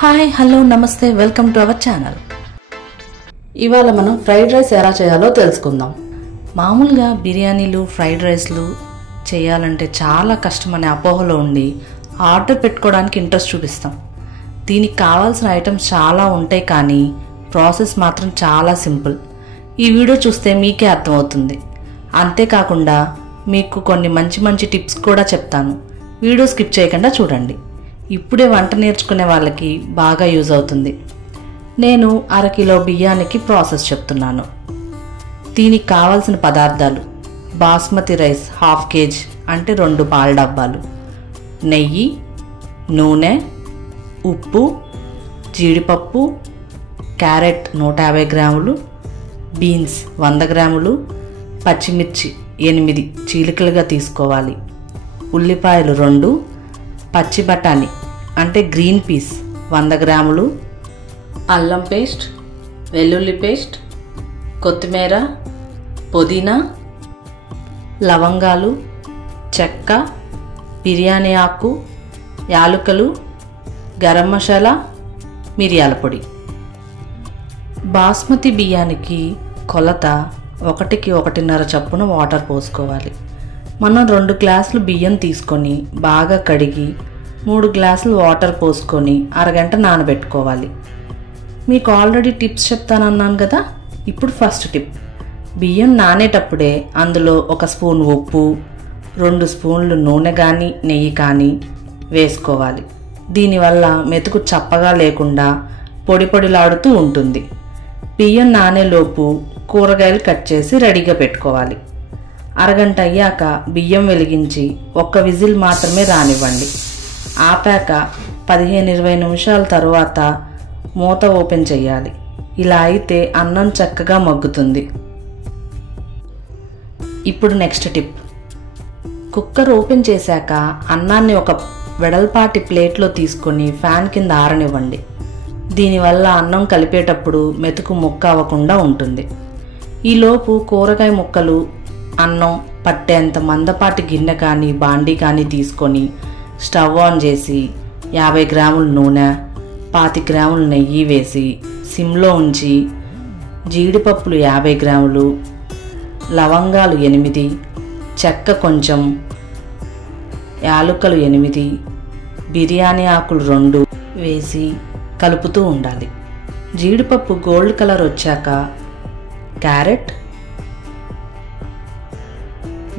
Hi hello నమస్తే welcome to our channel. ఇవాళ మనం ఫ్రైడ్ రైస్ ఎలా చేయాలో తెలుసుకుందాం. మామూలుగా బిర్యానీలు ఫ్రైడ్ రైస్లు చేయాలంటే చాలా కష్టం అనే అపోహలో ఉండి ఆర్డర్ పెట్టుకోవడానికి ఇంట్రెస్ట్ చూపిస్తాం. దీనికి కావాల్సిన ఐటమ్స్ చాలా ఉంటాయి, కానీ ప్రాసెస్ మాత్రం చాలా సింపుల్. ఈ వీడియో చూస్తే మీకే అర్థమవుతుంది. అంతేకాకుండా మీకు కొన్ని మంచి టిప్స్ కూడా చెప్తాను. వీడియో స్కిప్ చేయకుండా చూడండి. ఇప్పుడే వంట నేర్చుకునే వాళ్ళకి బాగా యూజ్ అవుతుంది. నేను 1/2 కిలో బియ్యానికి ప్రాసెస్ చెప్తున్నాను. దీనికి కావాల్సిన పదార్థాలు: బాస్మతి రైస్ 1/2 kg అంటే 2 పాల డబ్బాలు, నెయ్యి, నూనె, ఉప్పు, జీడిపప్పు, క్యారెట్ 150 గ్రాములు, బీన్స్ 100 గ్రాములు, పచ్చిమిర్చి 8 చీలికలుగా తీసుకోవాలి, ఉల్లిపాయలు 2, పచ్చి బఠానీ అంటే గ్రీన్ పీస్ 100 గ్రాములు, అల్లం పేస్ట్, వెల్లుల్లి పేస్ట్, కొత్తిమీర, పుదీనా, లవంగాలు, చెక్క, బిర్యానీ ఆకు, యాలకులు, గరం మసాలా, మిరియాల పొడి. బాస్మతి బియ్యానికి కొలత 1కి 1.5 చప్పున వాటర్ పోసుకోవాలి. మనం 2 గ్లాసులు బియ్యం తీసుకొని బాగా కడిగి 3 గ్లాసులు వాటర్ పోసుకొని అరగంట నానబెట్టుకోవాలి. మీకు ఆల్రెడీ టిప్స్ చెప్తానన్నాను కదా. ఇప్పుడు ఫస్ట్ టిప్: బియ్యం నానేటప్పుడే అందులో 1 స్పూన్ ఉప్పు, 2 స్పూన్లు నూనె కానీ నెయ్యి కానీ వేసుకోవాలి. దీనివల్ల మెతుకు చప్పగా లేకుండా పొడిలాడుతూ ఉంటుంది. బియ్యం నానేలోపు కూరగాయలు కట్ చేసి రెడీగా పెట్టుకోవాలి. అరగంట అయ్యాక బియ్యం వెలిగించి 1 విజిల్ మాత్రమే రానివ్వండి. ఆపాక 15-20 నిమిషాల తరువాత మూత ఓపెన్ చేయాలి. ఇలా అయితే అన్నం చక్కగా మగ్గుతుంది. ఇప్పుడు నెక్స్ట్ టిప్: కుక్కర్ ఓపెన్ చేశాక అన్నాన్ని ఒక వెడల్పాటి ప్లేట్లో తీసుకొని ఫ్యాన్ కింద ఆరనివ్వండి. దీనివల్ల అన్నం కలిపేటప్పుడు మెతుకు ముక్క అవ్వకుండా ఉంటుంది. ఈలోపు కూరగాయ ముక్కలు, అన్నం పట్టేంత మందపాటి గిన్నె కానీ బాండీ కానీ తీసుకొని స్టవ్ ఆన్ చేసి 50 గ్రాముల నూనె, 25 గ్రాముల నెయ్యి వేసి సిమ్లో ఉంచి జీడిపప్పులు 50 గ్రాములు, లవంగాలు 8, చెక్క కొంచెం, యాలకులు 8, బిర్యానీ ఆకులు 2 వేసి కలుపుతూ ఉండాలి. జీడిపప్పు గోల్డ్ కలర్ వచ్చాక క్యారెట్,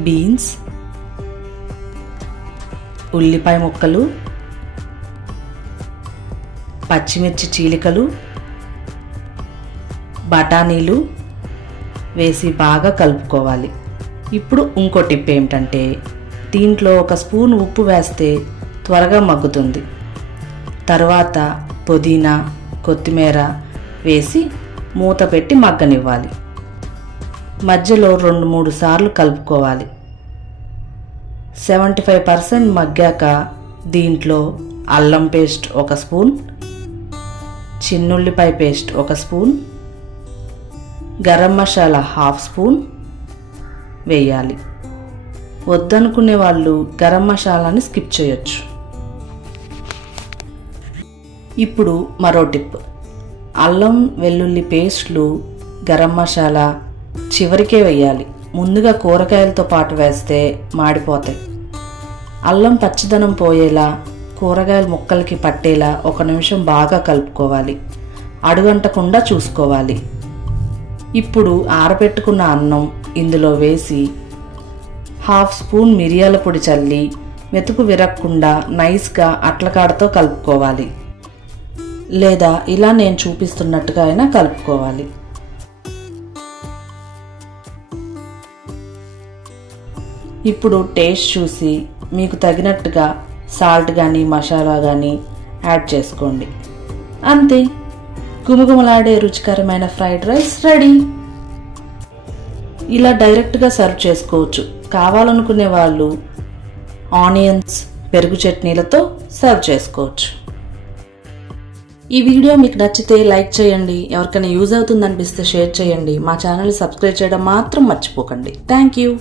బీన్స్, ఉల్లిపాయ ముక్కలు, పచ్చిమిర్చి చీలికలు, బఠానీలు వేసి బాగా కలుపుకోవాలి. ఇప్పుడు ఇంకో టిప్ ఏమిటంటే, దీంట్లో 1 స్పూన్ ఉప్పు వేస్తే త్వరగా మగ్గుతుంది. తర్వాత పుదీనా, కొత్తిమీర వేసి మూత పెట్టి మగ్గనివ్వాలి. మధ్యలో 2-3 సార్లు కలుపుకోవాలి. 75% మగ్గాక దీంట్లో అల్లం పేస్ట్ 1 స్పూన్, చిన్నుల్లిపాయ paste 1 spoon, garam masala 1/2 spoon వేయాలి. వద్దనుకునే వాళ్ళు గరం మసాలాని స్కిప్ చేయొచ్చు. ఇప్పుడు మరో టిప్: అల్లం వెల్లుల్లి పేస్ట్లు, గరం మసాలా చివరికే వేయాలి. ముందుగా కూరగాయలతో పాటు వేస్తే మాడిపోతాయి. అల్లం పచ్చిదనం పోయేలా, కూరగాయల ముక్కలకి పట్టేలా 1 నిమిషం బాగా కలుపుకోవాలి. అడుగంటకుండా చూసుకోవాలి. ఇప్పుడు ఆరబెట్టుకున్న అన్నం ఇందులో వేసి 1/2 స్పూన్ మిరియాల పొడి చల్లి మెతుకు విరక్కుండా నైస్గా అట్లకాడతో కలుపుకోవాలి. లేదా ఇలా నేను చూపిస్తున్నట్టుగా అయినా కలుపుకోవాలి. ఇప్పుడు టేస్ట్ చూసి మీకు తగినట్టుగా సాల్ట్ కానీ మసాలా కానీ యాడ్ చేసుకోండి. అంతే, గుమగుమలాడే రుచికరమైన ఫ్రైడ్ రైస్ రెడీ. ఇలా డైరెక్ట్గా సర్వ్ చేసుకోవచ్చు. కావాలనుకునే వాళ్ళు ఆనియన్స్, పెరుగు చట్నీలతో సర్వ్ చేసుకోవచ్చు. ఈ వీడియో మీకు నచ్చితే లైక్ చేయండి. ఎవరికైనా యూజ్ అవుతుందనిపిస్తే షేర్ చేయండి. మా ఛానల్ని సబ్స్క్రైబ్ చేయడం మాత్రం మర్చిపోకండి. Thank you.